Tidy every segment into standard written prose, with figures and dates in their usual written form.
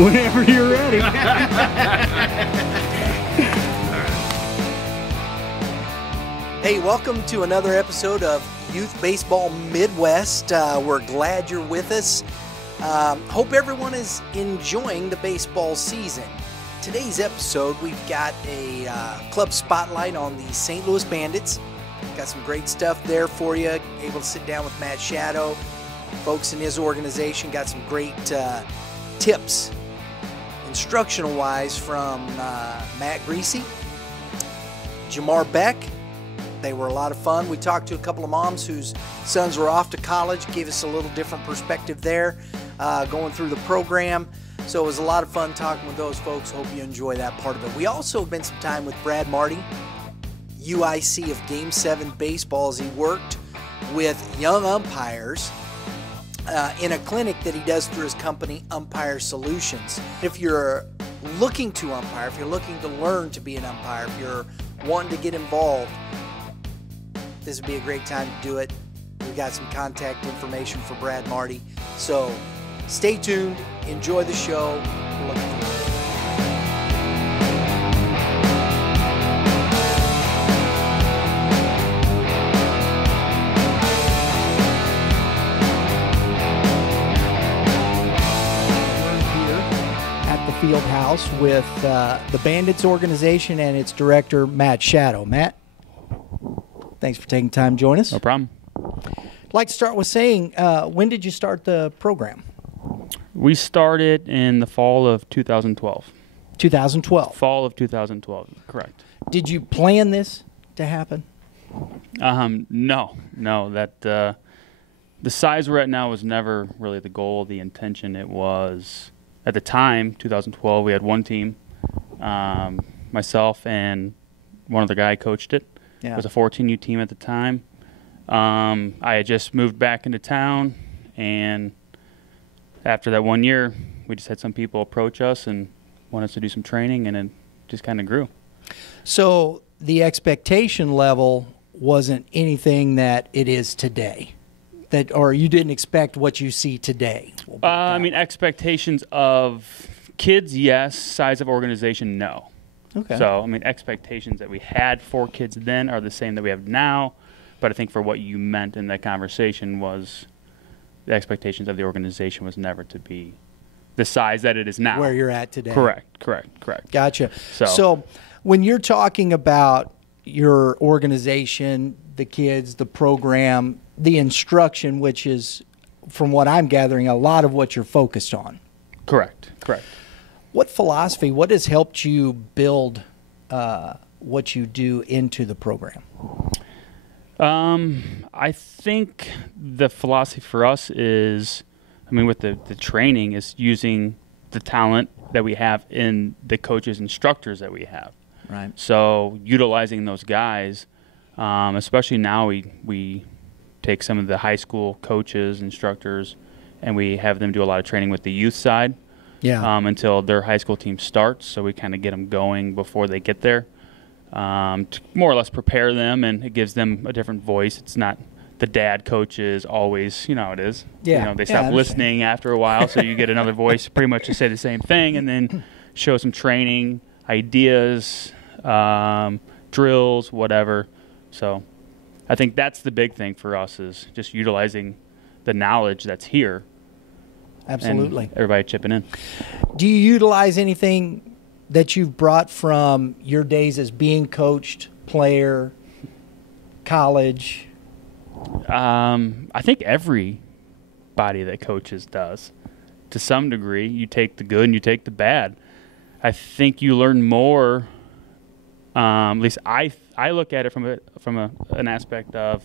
Whenever you're ready. Hey, welcome to another episode of Youth Baseball Midwest. We're glad you're with us. Hope everyone is enjoying the baseball season. Today's episode, we've got a club spotlight on the St. Louis Bandits. Got some great stuff there for you. Able to sit down with Matt Shadow. Folks in his organization got some great tips, instructional-wise, from Matt Greasy, Jamar Beck. They were a lot of fun. We talked to a couple of moms whose sons were off to college, gave us a little different perspective there, going through the program. So it was a lot of fun talking with those folks. Hope you enjoy that part of it. We also spent some time with Brad Marti, UIC of Game 7 Baseball, as he worked with young umpires in a clinic that he does through his company, Umpire Solutions. If you're looking to umpire, if you're looking to learn to be an umpire, if you're wanting to get involved, this would be a great time to do it. We got some contact information for Brad Marti. So stay tuned, enjoy the show. We're looking forward to it. Field House with the Bandits organization and its director, Matt Shadow. Matt, thanks for taking time to join us. No problem. I'd like to start with saying, when did you start the program? We started in the fall of 2012. 2012. Fall of 2012, correct. Did you plan this to happen? No. That the size we're at now was never really the goal, the intention. It was, at the time, 2012, we had one team, myself and one other guy coached it. Yeah. It was a 14U team at the time. I had just moved back into town, and after that 1 year, we just had some people approach us and want us to do some training, and it just kind of grew. So the expectation level wasn't anything that it is today? Or you didn't expect what you see today? Expectations of kids, yes. Size of organization, no. Okay. So, expectations that we had for kids then are the same that we have now. But I think for what you meant in that conversation was the expectations of the organization was never to be the size that it is now. Where you're at today. Correct. Gotcha. So when you're talking about your organization, the kids, the program, the instruction, which is, from what I'm gathering, a lot of what you're focused on. Correct. What philosophy, what has helped you build what you do into the program? I think the philosophy for us is, with the training, is using the talent that we have in the coaches, instructors that we have. Right. So utilizing those guys, especially now we take some of the high school coaches, instructors, and we have them do a lot of training with the youth side until their high school team starts. So we kind of get them going before they get there to more or less prepare them, and it gives them a different voice. It's not the dad coaches always, how it is. Yeah. They stop listening after a while, so you get another voice pretty much to say the same thing, and then show some training, ideas, drills, whatever. So I think that's the big thing for us, is just utilizing the knowledge that's here. Absolutely. And everybody chipping in. Do you utilize anything that you've brought from your days as being coached, player, college? I think everybody that coaches does. To some degree, you take the good and you take the bad. I think you learn more. At least I look at it from an aspect of,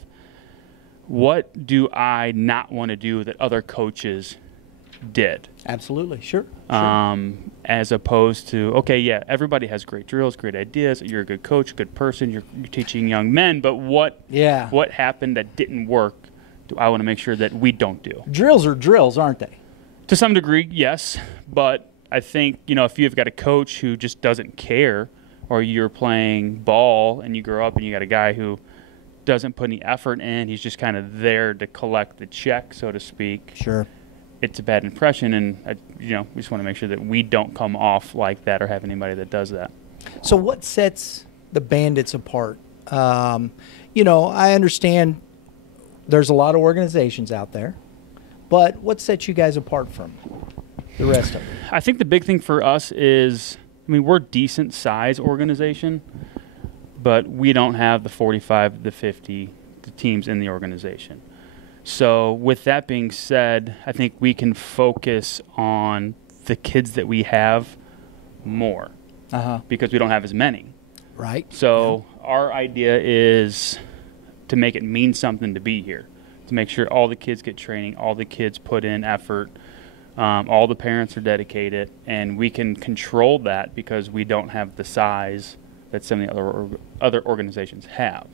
what do I not want to do that other coaches did? Absolutely, sure. As opposed to, okay, yeah, everybody has great drills, great ideas. You're a good coach, good person. You're teaching young men, but what happened that didn't work? Do I want to make sure that we don't do? Drills are drills, aren't they? To some degree, yes. But I think, if you've got a coach who just doesn't care, or you're playing ball and you grow up and you got a guy who doesn't put any effort in, he's just kind of there to collect the check, so to speak. Sure. it's a bad impression, and we just want to make sure that we don't come off like that or have anybody that does that. So what sets the Bandits apart? I understand there's a lot of organizations out there, but what sets you guys apart from the rest of them? I think the big thing for us is, we're a decent size organization, but we don't have the 45 to 50 teams in the organization. So with that being said, I think we can focus on the kids that we have more because we don't have as many. Right. So our idea is to make it mean something to be here, to make sure all the kids get training, all the kids put in effort, all the parents are dedicated, and we can control that because we don't have the size that some of the other organizations have.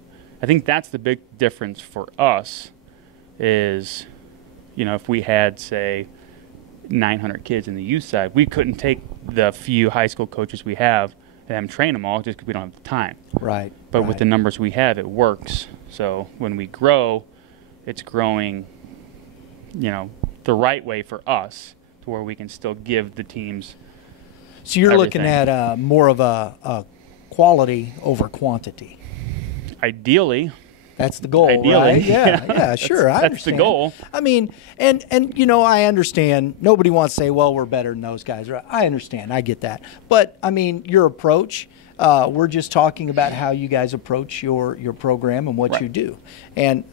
I think that's the big difference for us is, if we had, say, 900 kids in the youth side, we couldn't take the few high school coaches we have and have them train them all just because we don't have the time. Right. But with the numbers we have, it works. So when we grow, it's growing, the right way for us to where we can still give the teams So you're everything. looking at more of a quality over quantity. Ideally. That's the goal, Ideally, right? Yeah, sure. I that's the understand. goal. And I understand. Nobody wants to say, well, we're better than those guys. Right? I understand. I get that. But, your approach, we're just talking about how you guys approach your program and what you do. And,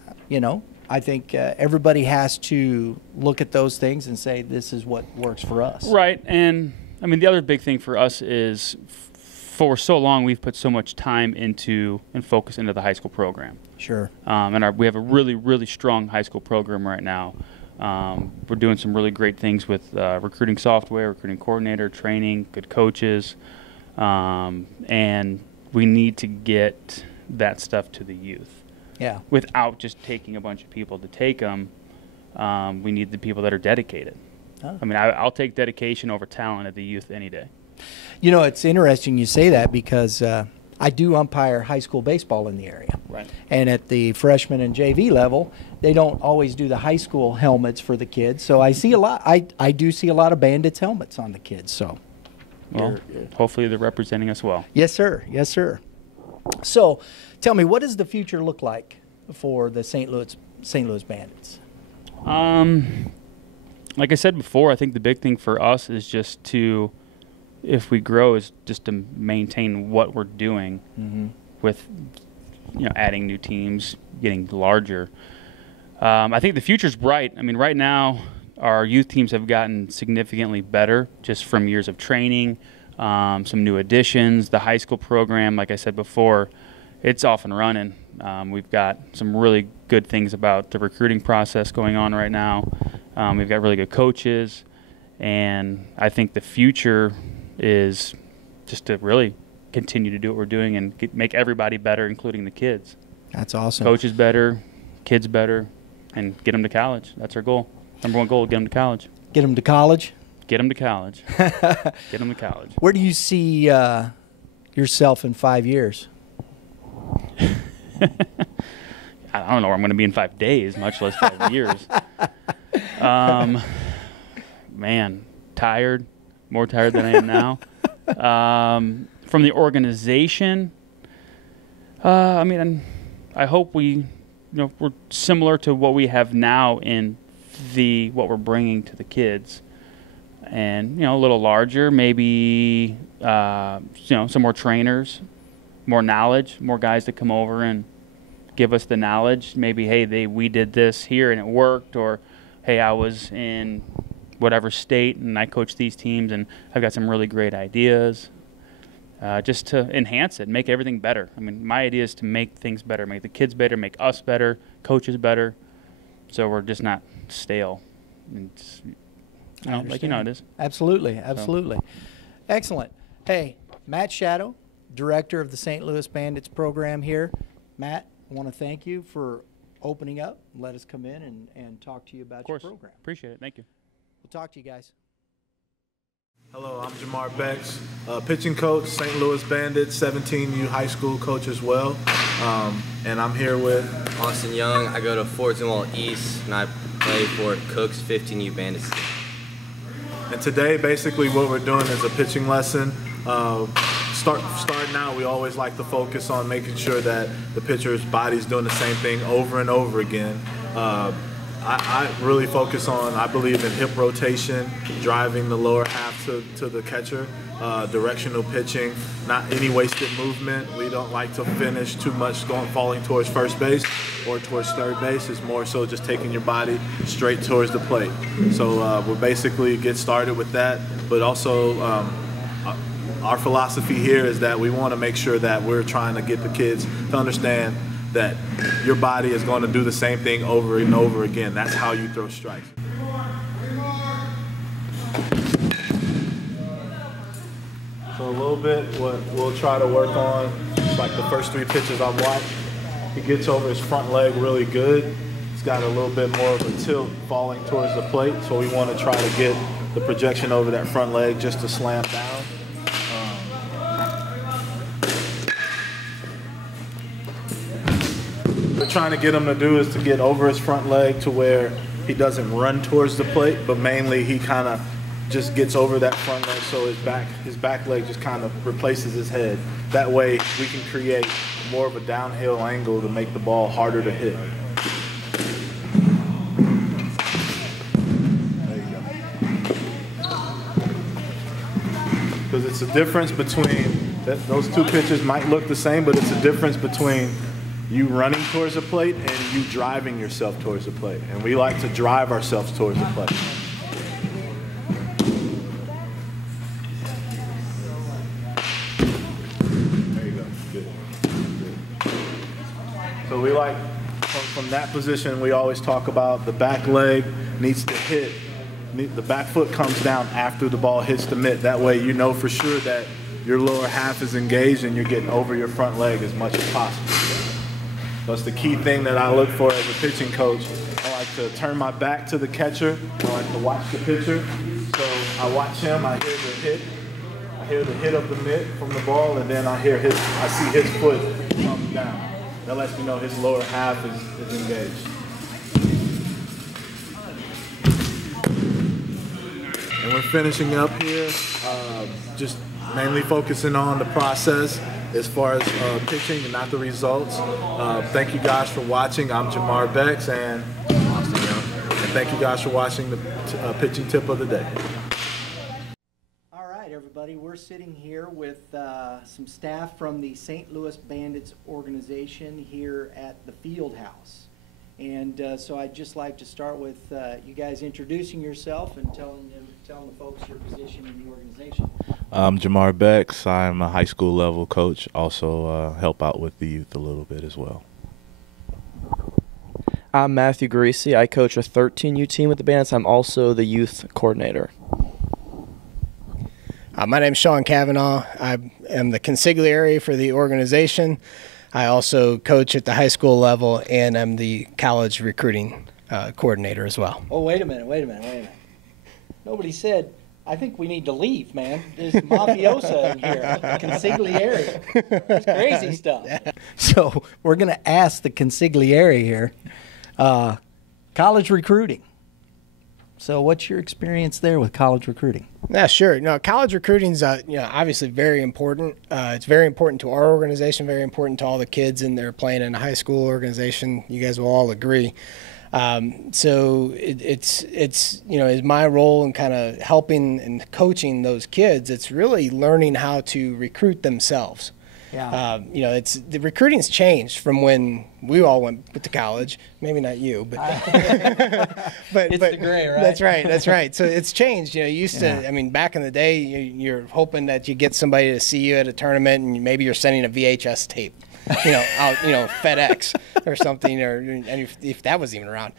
I think everybody has to look at those things and say, this is what works for us. Right. And, the other big thing for us is for so long we've put so much time into and focus into the high school program. Sure. And we have a really, really strong high school program right now. We're doing some really great things with recruiting software, recruiting coordinator, training, good coaches. And we need to get that stuff to the youth. Yeah. Without just taking a bunch of people to take them, we need the people that are dedicated. Oh. I'll take dedication over talent at the youth any day. It's interesting you say that because I do umpire high school baseball in the area. Right. And at the freshman and JV level, they don't always do the high school helmets for the kids. So I see a lot. I do see a lot of Bandits helmets on the kids. So, hopefully they're representing us well. Yes, sir. Yes, sir. So, tell me, what does the future look like for the St. Louis Bandits? Like I said before, I think the big thing for us is just to, if we grow, is just to maintain what we're doing with, adding new teams, getting larger. I think the future's bright. Right now, our youth teams have gotten significantly better just from years of training, some new additions. The high school program, like I said before, it's off and running. We've got some really good things about the recruiting process going on right now. We've got really good coaches, and I think the future is just to really continue to do what we're doing and make everybody better, including the kids. That's awesome. Coaches better, kids better, and get them to college. That's our goal. Number one goal, get them to college. Get them to college? Get them to college. Get them to college. Where do you see yourself in 5 years? I don't know where I'm going to be in 5 days, much less 5 years. Man, tired. More tired than I am now. From the organization, I hope we're similar to what we have now in what we're bringing to the kids, and a little larger, maybe some more trainers, more knowledge, more guys that come over and give us the knowledge. Maybe, hey, we did this here and it worked, or hey, I was in whatever state and I coach these teams and I've got some really great ideas, just to enhance it, make everything better. My idea is to make things better, make the kids better, make us better, coaches better, so we're just not stale. It's, like it is. Absolutely. Excellent. Hey, Matt Shadow, director of the St. Louis Bandits program here. Matt, I want to thank you for opening up and let us come in and talk to you about your program. Appreciate it. Thank you. We'll talk to you guys. Hello, I'm Jamar Becks, pitching coach, St. Louis Bandits, 17U high school coach as well. And I'm here with Austin Young. I go to Fort Zumwalt East, and I play for Cook's 15U Bandits. And today, basically, what we're doing is a pitching lesson. Starting out, we always like to focus on making sure that the pitcher's body's doing the same thing over and over again. I really focus on, I believe in hip rotation, driving the lower half to the catcher, directional pitching, not any wasted movement. We don't like to finish too much falling towards first base or towards third base. It's more so just taking your body straight towards the plate. So we'll basically get started with that, but also our philosophy here is that we want to make sure that we're trying to get the kids to understand that your body is going to do the same thing over and over again. That's how you throw strikes. So a little bit what we'll try to work on, like the first 3 pitches I've watched, he gets over his front leg really good. He's got a little bit more of a tilt falling towards the plate, so we want to try to get the projection over that front leg just to slam down. What we're trying to get him to do is to get over his front leg to where he doesn't run towards the plate, but mainly he kind of just gets over that front leg, so his back leg just kind of replaces his head. That way we can create more of a downhill angle to make the ball harder to hit. There you go. Because it's a difference between, those 2 pitches might look the same, but it's a difference between you running towards the plate and you driving yourself towards the plate. And we like to drive ourselves towards the plate. There you go. Good. So we like, from that position, we always talk about the back leg needs to hit. The back foot comes down after the ball hits the mitt. That way you know for sure that your lower half is engaged and you're getting over your front leg as much as possible. That's the key thing that I look for as a pitching coach. I like to turn my back to the catcher. I like to watch the pitcher. So I watch him, I hear the hit. I hear the hit of the mitt from the ball, and then I see his foot come down. That lets me know his lower half is engaged. And we're finishing up here, just mainly focusing on the process as far as pitching and not the results. Thank you guys for watching. I'm Jamar Becks, and thank you guys for watching the pitching tip of the day. All right, everybody, we're sitting here with some staff from the St. Louis Bandits organization here at the Field House. And so I'd just like to start with you guys introducing yourself and telling the folks your position in the organization. I'm Jamar Becks. I'm a high school level coach. Also help out with the youth a little bit as well. I'm Matthew Garisi. I coach a 13U team with the Bandits. I'm also the youth coordinator. My name is Sean Cavanaugh. I am the consigliere for the organization. I also coach at the high school level, and I'm the college recruiting coordinator as well. Oh, wait a minute. Nobody said, I think we need to leave, man. There's mafiosa in here, consigliere. It's crazy stuff. So we're going to ask the consigliere here, college recruiting. So what's your experience there with college recruiting? Yeah, sure. No, college recruiting is obviously very important. It's very important to our organization, very important to all the kids in there playing in a high school organization. You guys will all agree. So it's my role in kind of helping and coaching those kids. It's really learning how to recruit themselves. Yeah. The recruiting's changed from when we all went to college. Maybe not you, but it's the gray, right? That's right. So it's changed. You used to. Back in the day, you're hoping that you get somebody to see you at a tournament, and maybe you're sending a VHS tape. FedEx or something, and if that was even around.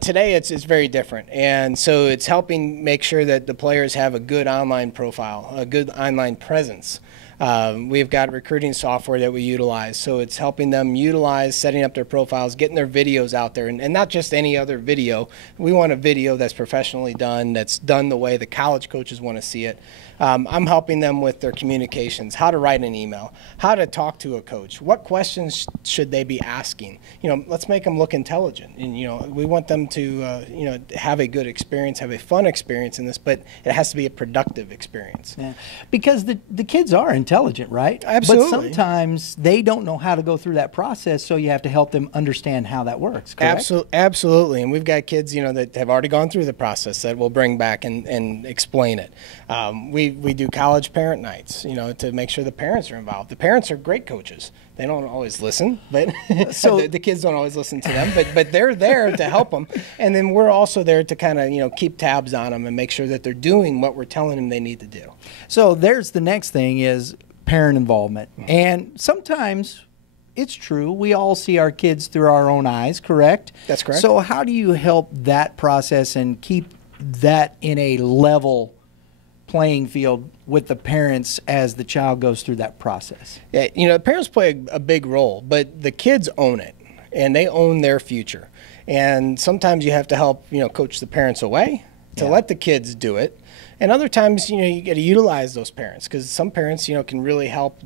Today it's very different, and so it's helping make sure that the players have a good online profile, a good online presence. We've got recruiting software that we utilize, so it's helping them utilize setting up their profiles, getting their videos out there, and not just any other video. We want a video that's professionally done, that's done the way the college coaches want to see it. I'm helping them with their communications, how to write an email, how to talk to a coach, what questions should they be asking. Let's make them look intelligent, and we want them to have a good experience, have a fun experience in this, but it has to be a productive experience. Yeah. Because the kids are intelligent, right? Absolutely. But sometimes they don't know how to go through that process, so you have to help them understand how that works, correct? Absolutely. And we've got kids, that have already gone through the process that we'll bring back and explain it. We do college parent nights, to make sure the parents are involved. The parents are great coaches. They don't always listen, but so the kids don't always listen to them, but they're there to help them. And then we're also there to kind of, keep tabs on them and make sure that they're doing what we're telling them they need to do. So there's the next thing is parent involvement. And sometimes it's true, we all see our kids through our own eyes, correct? That's correct. So how do you help that process and keep that in a level playing field with the parents as the child goes through that process? Yeah, the parents play a big role, but the kids own it, and they own their future. And sometimes you have to help, coach the parents away to let the kids do it. And other times, you got to utilize those parents, because some parents, can really help,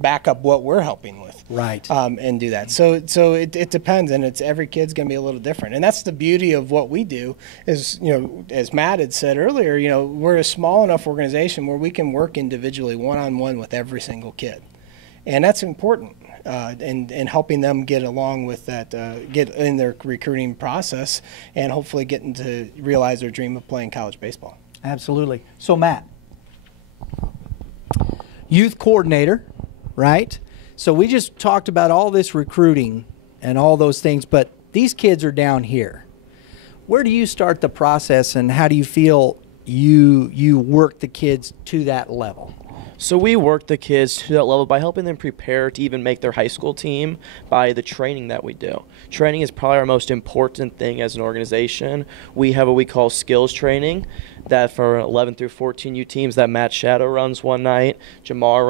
back up what we're helping with. Right. And do that. So it depends, and every kid's going to be a little different. And that's the beauty of what we do is, as Matt had said earlier, we're a small enough organization where we can work individually one-on-one with every single kid. And that's important, and helping them get along with that, get in their recruiting process, and hopefully getting to realize their dream of playing college baseball. Absolutely. So Matt, youth coordinator, right? So we just talked about all this recruiting and all those things, but these kids are down here. Where do you start the process, and how do you feel you work the kids to that level? So we work the kids to that level by helping them prepare to even make their high school team by the training that we do. Training is probably our most important thing as an organization. We have what we call skills training that for 11 through 14U teams that Matt Shadow runs one night, Jamar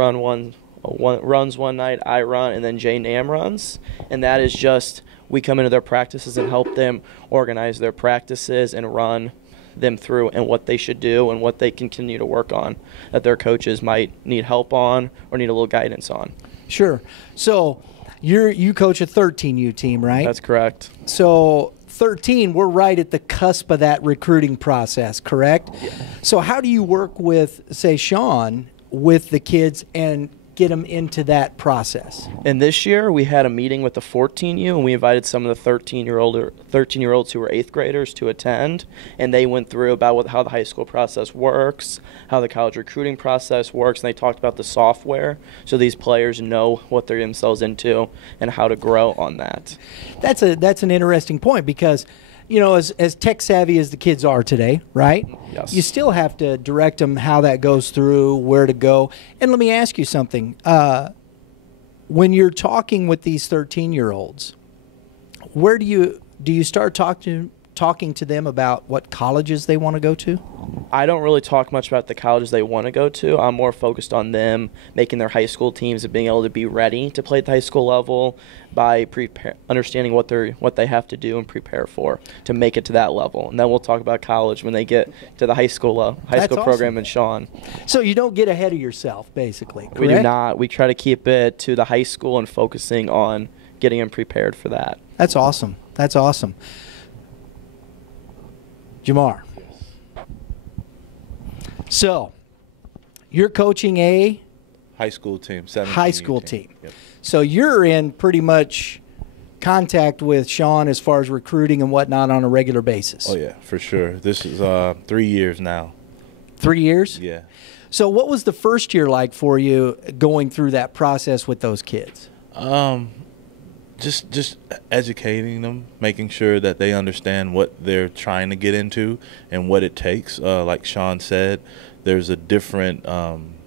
runs one night, I run, and then Jay Nam runs. And that is just we come into their practices and help them organize their practices and run them through and what they should do and what they continue to work on that their coaches might need help on or need a little guidance on. Sure. So you coach a 13U team, right? That's correct. So 13, we're right at the cusp of that recruiting process, correct? Yeah. So how do you work with, say, Sean, with the kids and get them into that process? And this year we had a meeting with the 14U, and we invited some of the 13-year-olds who were 8th graders to attend, and they went through about how the high school process works, how the college recruiting process works, and they talked about the software so these players know what they're getting themselves into and how to grow on that. That's an interesting point, because as tech savvy as the kids are today, right? Yes. You still have to direct them how that goes through, where to go. And let me ask you something. When you're talking with these 13-year-olds, where do you start talking to them about what colleges they want to go to? I don't really talk much about the colleges they want to go to. I'm more focused on them making their high school teams and being able to be ready to play at the high school level by understanding what they have to do and prepare for to make it to that level. And then we'll talk about college when they get to the high school program and Sean. So you don't get ahead of yourself, basically, correct? We do not. We try to keep it to the high school and focusing on getting them prepared for that. That's awesome. That's awesome. Jamar. So, you're coaching a high school team, 17 high school team. Yep. So you're in pretty much contact with Sean as far as recruiting and whatnot on a regular basis. Oh yeah, for sure. This is 3 years now. 3 years? Yeah. So what was the first year like for you going through that process with those kids? Just educating them, making sure that they understand what they're trying to get into and what it takes. Like Sean said, there's a different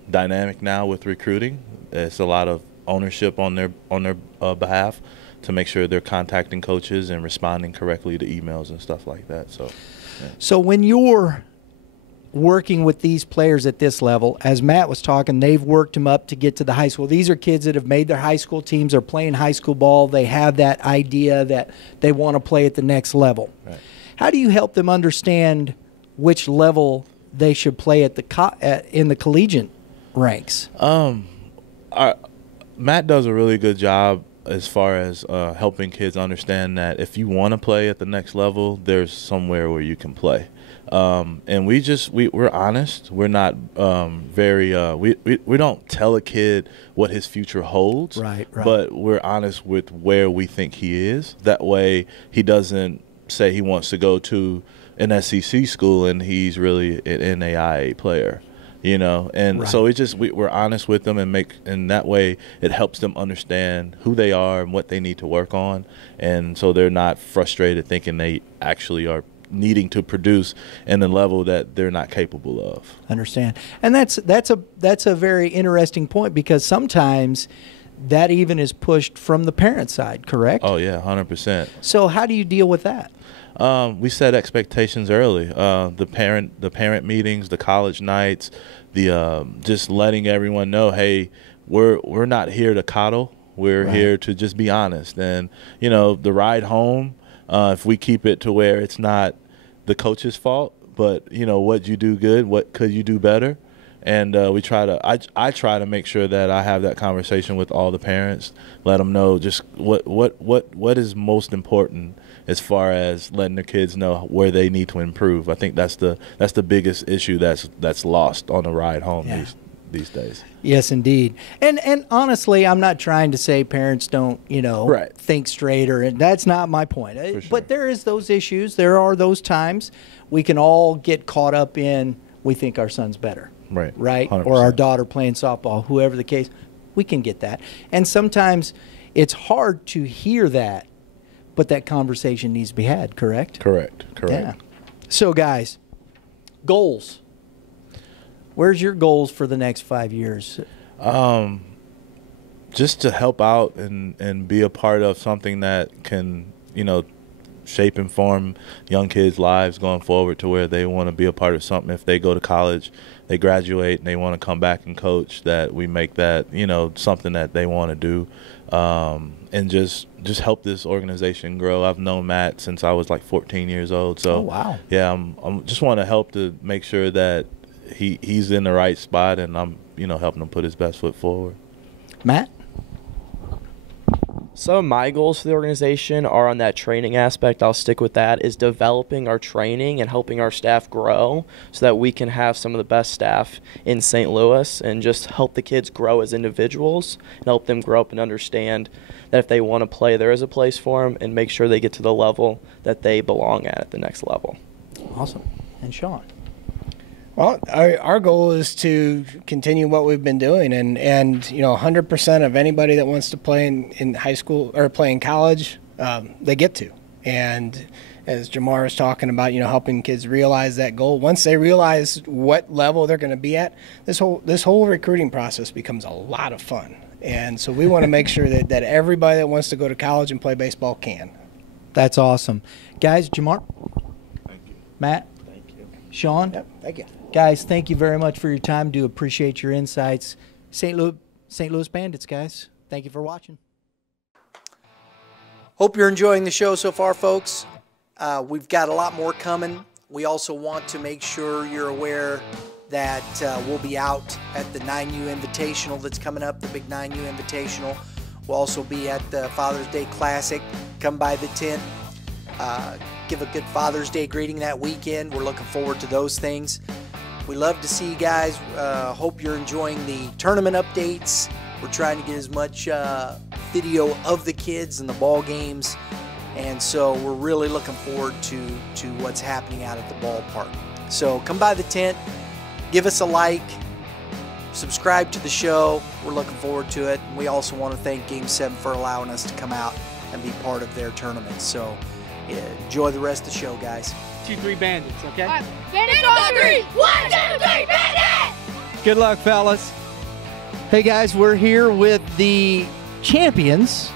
dynamic now with recruiting. It's a lot of ownership on their behalf to make sure they're contacting coaches and responding correctly to emails and stuff like that. So, yeah. So when you're working with these players at this level? As Matt was talking, they've worked them up to get to the high school. These are kids that have made their high school teams, are playing high school ball. They have that idea that they want to play at the next level. Right. How do you help them understand which level they should play at in the collegiate ranks? Matt does a really good job as far as helping kids understand that if you want to play at the next level, there's somewhere where you can play. And we're honest. We're not we don't tell a kid what his future holds. Right. But we're honest with where we think he is. That way he doesn't say he wants to go to an SEC school and he's really an NAIA player. And so we're honest with them and that way it helps them understand who they are and what they need to work on, and so they're not frustrated thinking they actually are needing to produce in a level that they're not capable of. Understand. And that's a very interesting point, because sometimes that even is pushed from the parent side, correct? Oh yeah, 100%. So how do you deal with that? We set expectations early. The parent meetings, the college nights, the just letting everyone know, hey, we're not here to coddle. We're here to just be honest. And the ride home, if we keep it to where it's not the coach's fault, but what you do good, what could you do better, and we try to. I try to make sure that I have that conversation with all the parents, let them know just what is most important as far as letting the kids know where they need to improve. I think that's the biggest issue that's lost on the ride home these days. Yes, indeed. And honestly, I'm not trying to say parents don't, think straight, and that's not my point. Sure. But there is those issues. There are those times we can all get caught up in, we think our son's better. Right. 100%. Or our daughter playing softball, whoever the case. We can get that. And sometimes it's hard to hear that, but that conversation needs to be had, correct? Correct. Yeah. So, guys, goals. Where's your goals for the next 5 years? Just to help out and be a part of something that can, shape and form young kids' lives going forward to where they want to be a part of something. If they go to college, they graduate, and they want to come back and coach, that we make that, something that they want to do. And just help this organization grow. I've known Matt since I was like 14 years old. So, wow. Yeah, I'm just want to help to make sure that he's in the right spot, and I'm, helping him put his best foot forward. Matt? Some of my goals for the organization are on that training aspect. I'll stick with that, is developing our training and helping our staff grow so that we can have some of the best staff in St. Louis, and just help the kids grow as individuals and help them grow up and understand that if they want to play, there is a place for them, and make sure they get to the level that they belong at the next level. Awesome. And Sean? Well, our goal is to continue what we've been doing, and 100% of anybody that wants to play in high school or play in college, they get to. And as Jamar was talking about, helping kids realize that goal. Once they realize what level they're going to be at, this whole recruiting process becomes a lot of fun. And so we want to make sure that everybody that wants to go to college and play baseball can. That's awesome. Guys, Jamar? Thank you. Matt? Thank you. Sean? Yep, thank you. Guys, thank you very much for your time. Do appreciate your insights. St. Louis Bandits, guys. Thank you for watching. Hope you're enjoying the show so far, folks. We've got a lot more coming. We also want to make sure you're aware that we'll be out at the 9U Invitational that's coming up, the big 9U Invitational. We'll also be at the Father's Day Classic. Come by the tent. Give a good Father's Day greeting that weekend. We're looking forward to those things. We love to see you guys. Hope you're enjoying the tournament updates. We're trying to get as much video of the kids and the ball games, and so we're really looking forward to what's happening out at the ballpark. So come by the tent, give us a like, subscribe to the show. We're looking forward to it. And we also want to thank Game 7 for allowing us to come out and be part of their tournament. So enjoy the rest of the show, guys. 2-3 Bandits, okay? Bandits on 3! 1, 2, 3, Bandits! Good luck, fellas. Hey, guys, we're here with the champions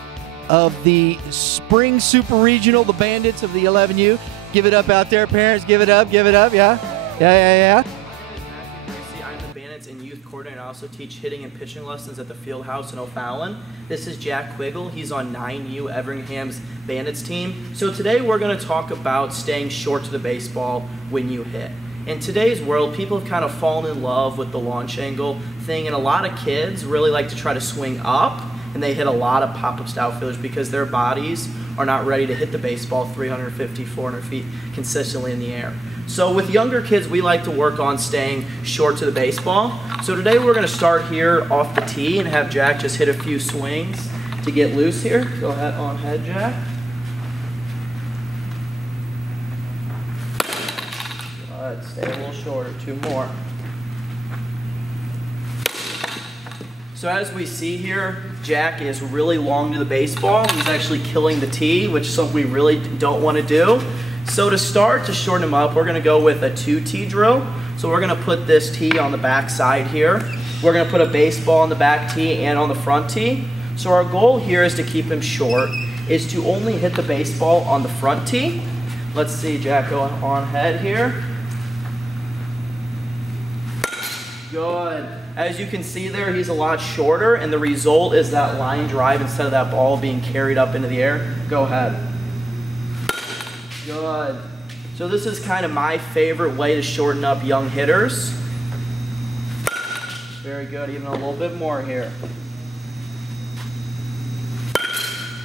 of the Spring Super Regional, the Bandits of the 11U. Give it up out there, parents. Give it up, yeah. maintenance and youth coordinator. I also teach hitting and pitching lessons at the field house in O'Fallon. This is Jack Quiggle. He's on 9U, Everingham's Bandits team. So today we're going to talk about staying short to the baseball when you hit. In today's world, people have kind of fallen in love with the launch angle thing, and a lot of kids really like to try to swing up, and they hit a lot of pop-up style fielders because their bodies are not ready to hit the baseball 350, 400 feet consistently in the air. So with younger kids, we like to work on staying short to the baseball. So today we're going to start here off the tee and have Jack just hit a few swings to get loose here. Go ahead on head, Jack. Good. Stay a little shorter. 2 more. So as we see here, Jack is really long to the baseball. He's actually killing the tee, which is something we really don't want to do. So to start, to shorten him up, we're going to go with a 2-tee drill. So we're going to put this tee on the back side here. We're going to put a baseball on the back tee and on the front tee. So our goal here is to keep him short, is to only hit the baseball on the front tee. Let's see, Jack, go on head here. Good. As you can see there, he's a lot shorter, and the result is that line drive instead of that ball being carried up into the air. Go ahead. Good. So this is kind of my favorite way to shorten up young hitters. Very good. Even a little bit more here.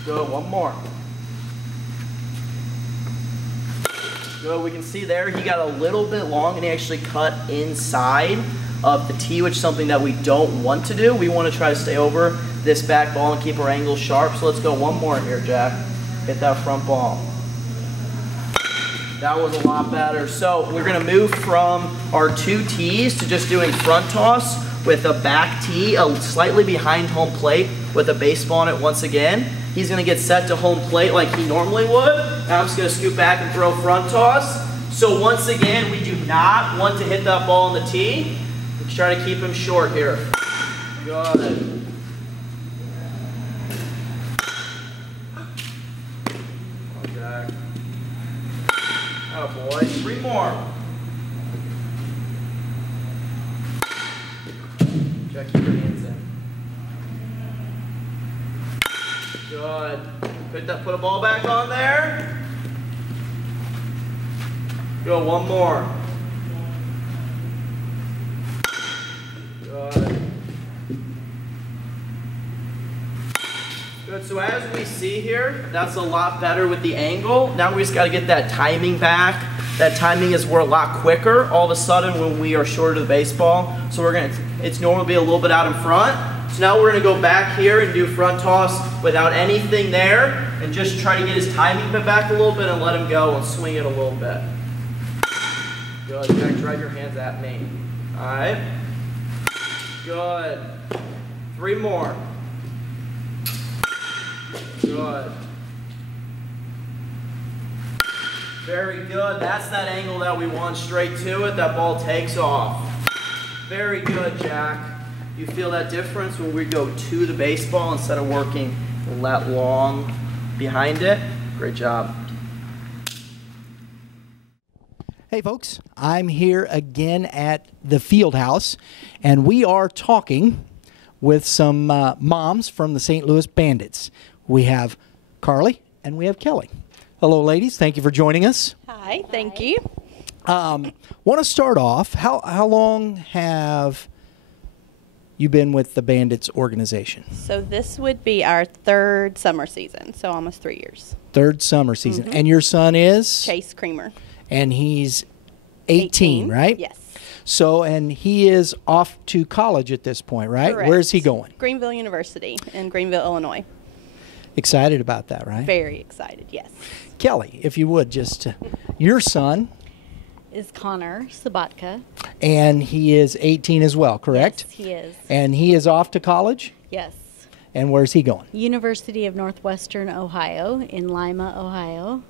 Good. One more. Good. We can see there he got a little bit long, and he actually cut inside of the tee, which is something that we don't want to do. We want to try to stay over this back ball and keep our angle sharp. So let's go one more here, Jack. Hit that front ball. That was a lot better. So we're going to move from our 2 tees to just doing front toss with a back tee slightly behind home plate with a baseball on it once again. He's going to get set to home plate like he normally would. Now I'm just going to scoot back and throw front toss. So once again, we do not want to hit that ball on the tee. Let's try to keep him short here. Good. Jack. Oh boy, 3 more. Jack, keep your hands in. Good. Put a ball back on there. Go, one more. Good. Good, so as we see here, that's a lot better with the angle. Now we just got to get that timing back. That timing is we're a lot quicker all of a sudden when we are shorter to the baseball. So it's normally be a little bit out in front. So now we're going to go back here and do front toss without anything there and just try to get his timing back a little bit and let him go and swing it a little bit. Good, Jack, drive your hands at me. All right. Good. 3 more. Good. Very good. That's that angle that we want straight to it. That ball takes off. Very good, Jack. You feel that difference when we go to the baseball instead of working that long behind it? Great job. Hey folks, I'm here again at the field house, and we are talking with some moms from the St. Louis Bandits. We have Carly and we have Kelly. Hello ladies, thank you for joining us. Hi, thank you. Want to start off, how long have you been with the Bandits organization? So this would be our 3rd summer season, so almost 3 years. 3rd summer season. And your son is? Chase Creamer. And he's 18, right? Yes. So, and he is off to college at this point, right? Correct. Where's he going? Greenville University in Greenville, Illinois. Excited about that, right? Very excited, yes. Kelly, if you would, just your son. Is Connor Sabatka. And he is 18 as well, correct? Yes, he is. And he is off to college? Yes. And where's he going? University of Northwestern Ohio in Lima, Ohio.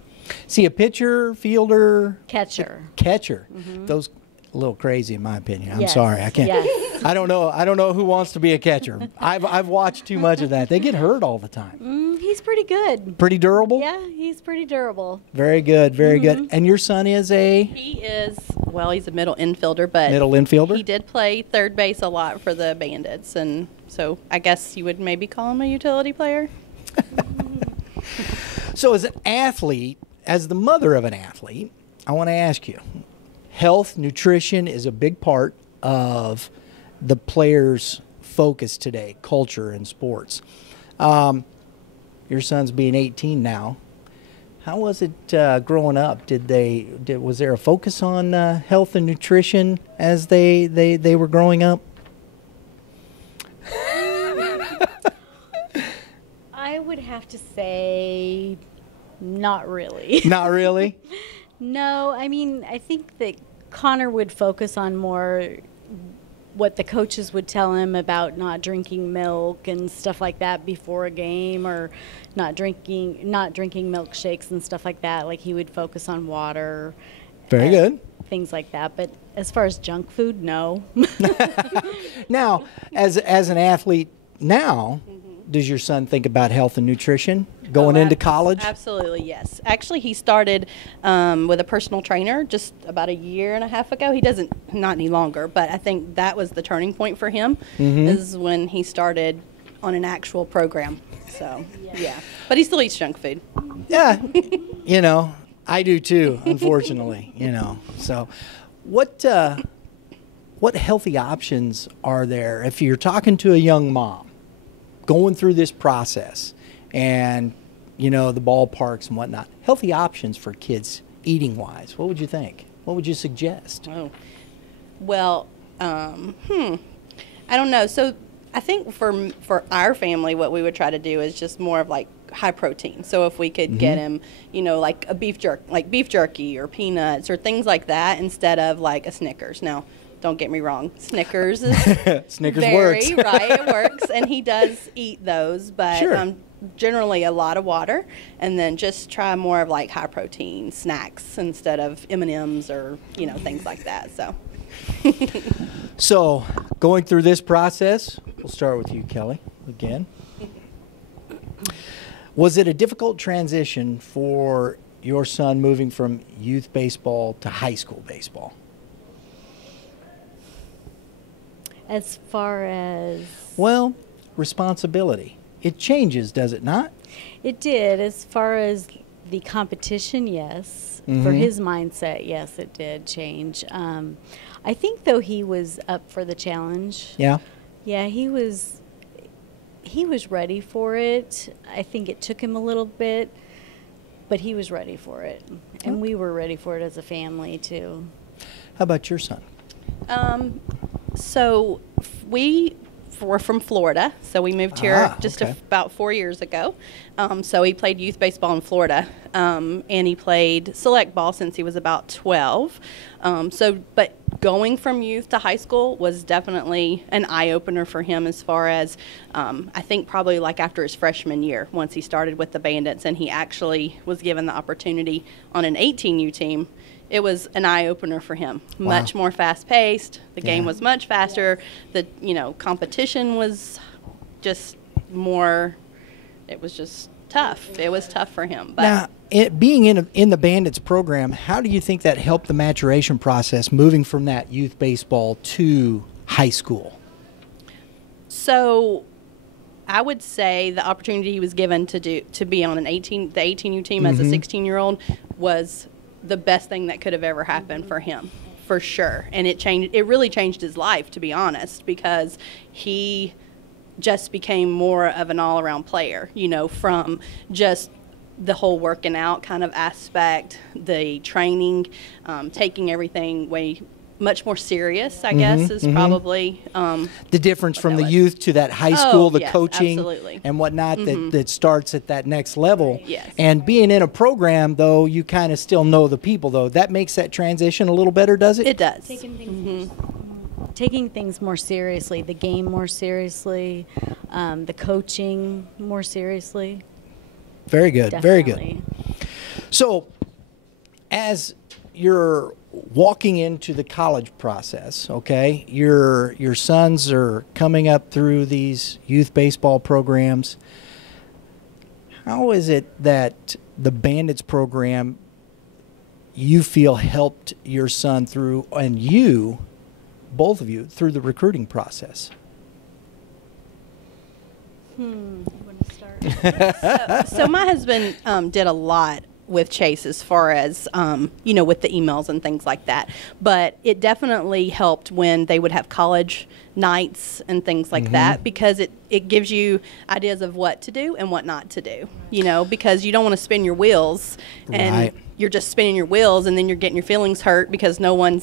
Is he a pitcher, fielder? Catcher. Catcher. Those a little crazy in my opinion. I'm Yes. sorry. I can't. Yes. I don't know who wants to be a catcher. I've watched too much of that. They get hurt all the time. He He's pretty good. Pretty durable? Yeah, he's pretty durable. Very good, very good. And your son is He is, well, he's a middle infielder, but middle infielder? he did play third base a lot for the Bandits, and so I guess you would maybe call him a utility player. So as an athlete, as the mother of an athlete, I want to ask you, health, nutrition is a big part of the players' focus today, culture in sports. Your son's being 18 now. How was it growing up? Was there a focus on health and nutrition as they were growing up? I would have to say not really. Not really? No, I mean, I think that Connor would focus on more what the coaches would tell him about not drinking milk and stuff like that before a game, or not drinking milkshakes and stuff like that. Like, he would focus on water. Very good. Things like that. But as far as junk food, no. Now, as an athlete now, does your son think about health and nutrition going into college? Absolutely, yes. Actually, he started with a personal trainer just about a year and a half ago. He doesn't, not any longer, but I think that was the turning point for him, is when he started on an actual program. So, yeah. But he still eats junk food. Yeah. I do too, unfortunately, So what healthy options are there if you're talking to a young mom going through this process and, the ballparks and whatnot? Healthy options for kids eating-wise. What would you think? What would you suggest? Oh, well, I don't know. So I think for our family, what we would try to do is just more of like high protein. So if we could get him, like a beef jerky or peanuts or things like that, instead of like a Snickers. Now, don't get me wrong, Snickers is Snickers works. Right, it works, and he does eat those, but Sure. Generally a lot of water, and then just try more of like high protein snacks instead of M&Ms or things like that. So. So, going through this process, we'll start with you, Kelly, again. Was it a difficult transition for your son moving from youth baseball to high school baseball? As far as... Well, responsibility. It changes, does it not? It did. As far as the competition, yes. For his mindset, yes, it did change. I think, though, he was up for the challenge. Yeah? Yeah, he was ready for it. I think it took him a little bit, but he was ready for it. And we were ready for it as a family, too. How about your son? So we're from Florida, so we moved here about 4 years ago. So he played youth baseball in Florida, and he played select ball since he was about 12. But going from youth to high school was definitely an eye-opener for him, as far as I think probably like after his freshman year, once he started with the Bandits and he actually was given the opportunity on an 18U team. It was an eye-opener for him. Wow. Much more fast-paced. The game was much faster. The competition was just more. It was just tough. It was tough for him. But now, being in the Bandits program, how do you think that helped the maturation process, moving from that youth baseball to high school? So, I would say the opportunity he was given to be on the 18U team as a 16-year-old was the best thing that could have ever happened for him, for sure. And it really changed his life, to be honest, because he just became more of an all-around player, from just the whole working out kind of aspect, the training, taking everything way much more serious, I guess, is probably the difference from the youth to that high school, the yes, coaching absolutely. and whatnot that starts at that next level. Yes. And being in a program, though, you kind of still know the people, though. That makes that transition a little better, does it? It does. Taking things more seriously, the game more seriously, the coaching more seriously. Very good. Definitely. Very good. So, as you're walking into the college process, okay, your sons are coming up through these youth baseball programs. How is it that the Bandits program you feel helped your son through, and you, both of you, through the recruiting process? You want to start? So my husband did a lot with Chase as far as, with the emails and things like that. But it definitely helped when they would have college nights and things like that, because it gives you ideas of what to do and what not to do, because you don't want to spin your wheels and you're just spinning your wheels and then you're getting your feelings hurt because no one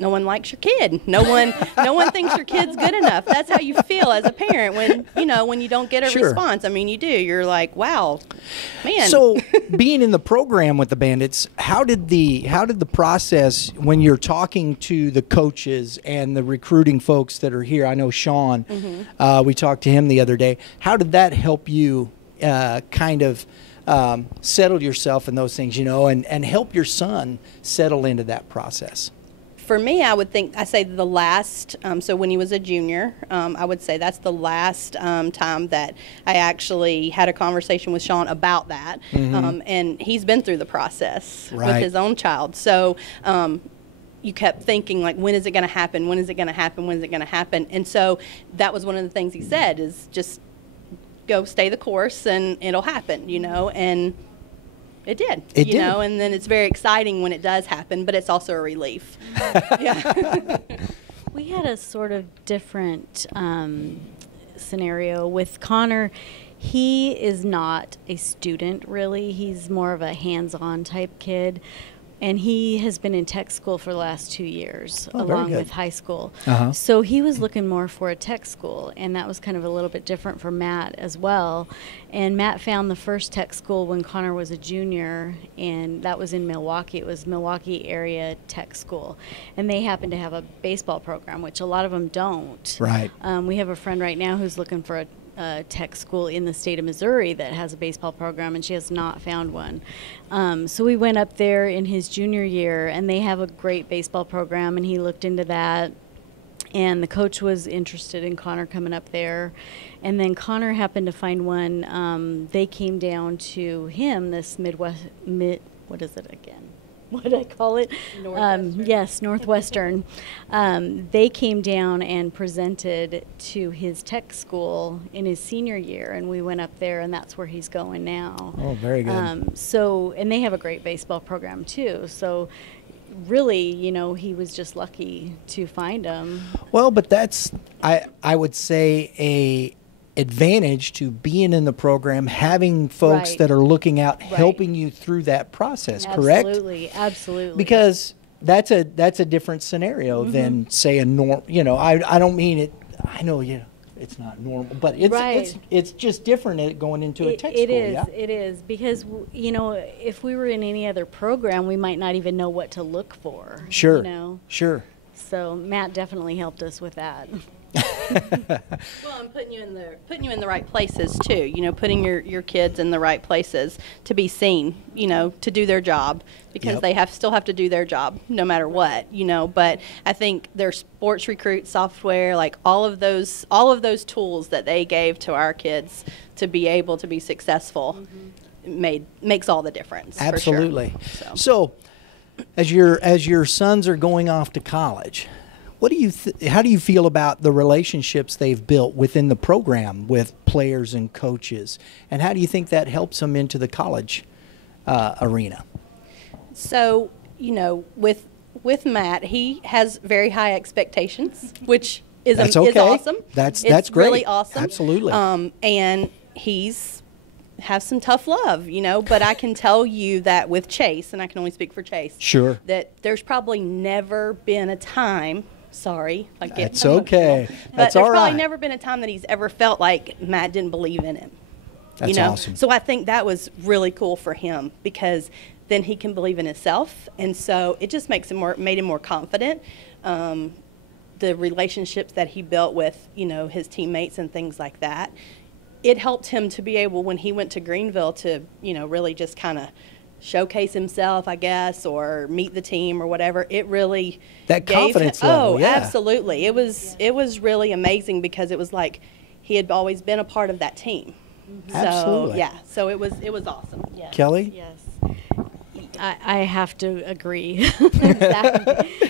likes your kid. No one thinks your kid's good enough. That's how you feel as a parent when you don't get a response. I mean, you do. You're like, wow, man. So, being in the program with the Bandits, how did the process when you're talking to the coaches and the recruiting folks that are here? I know Sean. We talked to him the other day. How did that help you kind of settle yourself in those things, and help your son settle into that process? For me, I say the last, so when he was a junior, I would say that's the last time that I actually had a conversation with Sean about that. And he's been through the process with his own child. So you kept thinking, like, when is it going to happen? When is it going to happen? When is it going to happen? And so that was one of the things he said is just go stay the course and it'll happen, and it did, and then it's very exciting when it does happen, but it's also a relief. We had a sort of different scenario with Connor. He is not a student, really. He's more of a hands-on type kid. And he has been in tech school for the last 2 years, along with high school. So he was looking more for a tech school, and that was kind of a little bit different for Matt as well. And Matt found the first tech school when Connor was a junior, and that was in Milwaukee. It was Milwaukee Area Tech School. And they happen to have a baseball program, which a lot of them don't. We have a friend right now who's looking for a tech school in the state of Missouri that has a baseball program, and she has not found one. So we went up there in his junior year, and they have a great baseball program, and he looked into that, and the coach was interested in Connor coming up there. And then Connor happened to find one. They came down to him, this what is it again? What did I call it? Northwestern. Yes, Northwestern. They came down and presented to his tech school in his senior year, and we went up there, and that's where he's going now. Oh, very good. And they have a great baseball program too. So really, he was just lucky to find him. Well, but that's, I would say, a advantage to being in the program, having folks that are looking out, helping you through that process, correct? Absolutely. Because that's a different scenario than, say, a norm. I don't mean it. I know it's not normal, but it's just different going into a tech school. It is because if we were in any other program, we might not even know what to look for. Sure. So Matt definitely helped us with that. Well, and putting you in the right places too. Putting your kids in the right places to be seen. To do their job, because they still have to do their job no matter what. But I think their sports recruit software, like all of those tools that they gave to our kids to be able to be successful, makes all the difference. Absolutely. For sure. So, as your sons are going off to college, how do you feel about the relationships they've built within the program with players and coaches, and how do you think that helps them into the college arena? So, with Matt, he has very high expectations, which is awesome. That's great. Really awesome. Absolutely. And has some tough love, but I can tell you that with Chase, and I can only speak for Chase, that there's probably never been a time. Sorry, that's okay. But there's probably never been a time that he's ever felt like Matt didn't believe in him. That's awesome. So I think that was really cool for him, because then he can believe in himself, and so it just made him more confident. The relationships that he built with his teammates and things like that, it helped him to be able, when he went to Greenville, to really just kind of showcase himself, I guess, or meet the team or whatever. It really that confidence level. Oh, absolutely. It was really amazing, because it was like he had always been a part of that team. Absolutely. So, yeah, so it was awesome. Yes, Kelly? Yes. I have to agree.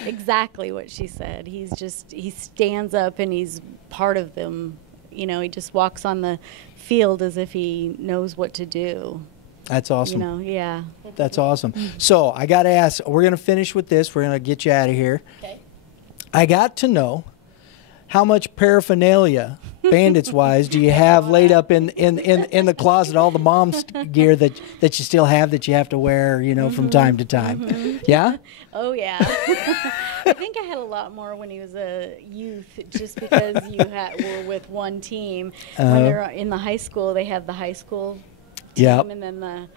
Exactly what she said. He stands up and he's part of them. You know, he just walks on the field as if he knows what to do. That's awesome. You know, yeah. That's awesome. So I got to ask, we're going to finish with this. We're going to get you out of here. Okay. I got to know how much paraphernalia, Bandits-wise, do you have laid up in the closet, all the mom's gear that you still have that you have to wear, you know, from time to time? Yeah? Oh, yeah. I think I had a lot more when he was a youth, just because were with one team. When they're in the high school, they have the high school team and then the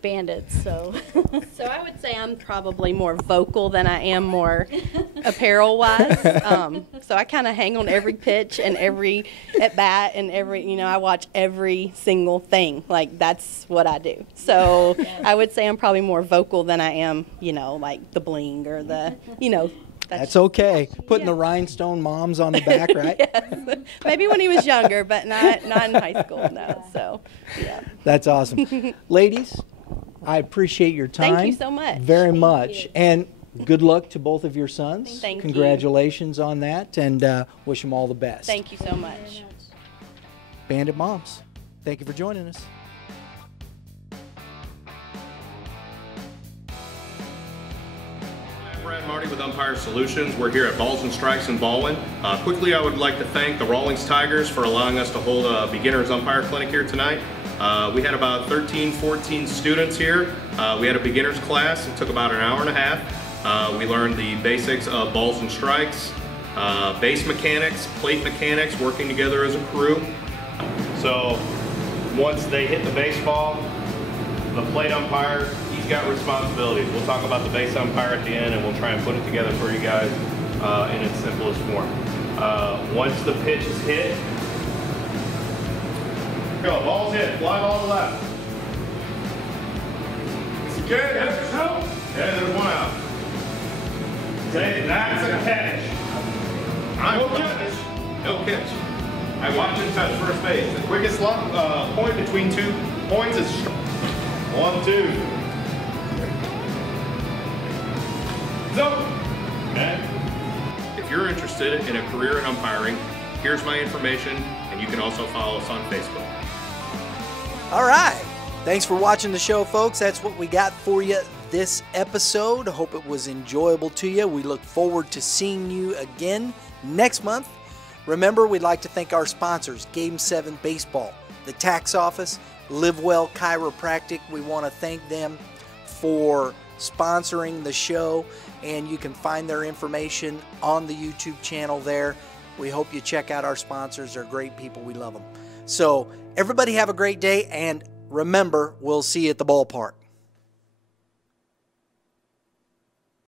Bandits. So I would say I'm probably more vocal than I am more apparel-wise. So I kind of hang on every pitch and every at-bat and I watch every single thing. Like, that's what I do. So I would say I'm probably more vocal than I am, like the bling or the, That's okay. Putting the rhinestone moms on the back, right? Yes. Maybe when he was younger, but not in high school, no. So, yeah. That's awesome. Ladies, I appreciate your time. Thank you so much. Very much. And good luck to both of your sons. Thank you. Congratulations on that, and wish them all the best. Thank you so much. Bandit Moms, thank you for joining us. Marti with Umpire Solutions. We're here at Balls and Strikes in Baldwin. Quickly, I would like to thank the Rawlings Tigers for allowing us to hold a beginner's umpire clinic here tonight. We had about 13, 14 students here. We had a beginner's class. It took about an hour and a half. We learned the basics of balls and strikes, base mechanics, plate mechanics, working together as a crew. So once they hit the baseball, the plate umpire, he's got responsibilities. We'll talk about the base umpire at the end, and we'll try and put it together for you guys in its simplest form. Once the pitch is hit, go, ball's hit, fly ball to the left. It's good, there's no. Yeah, there's one out. Say, that's a catch. No catch. No catch. I watch him touch first base. The quickest point between 2 points is 1, 2. So, okay. If you're interested in a career in umpiring, here's my information, and you can also follow us on Facebook. All right. Thanks for watching the show, folks. That's what we got for you this episode. Hope it was enjoyable to you. We look forward to seeing you again next month. Remember, we'd like to thank our sponsors, Game 7 Baseball, the Tax Office, Live Well Chiropractic. We want to thank them for sponsoring the show, and you can find their information on the YouTube channel there. We hope you check out our sponsors. They're great people. We love them. So everybody have a great day, and remember, we'll see you at the ballpark.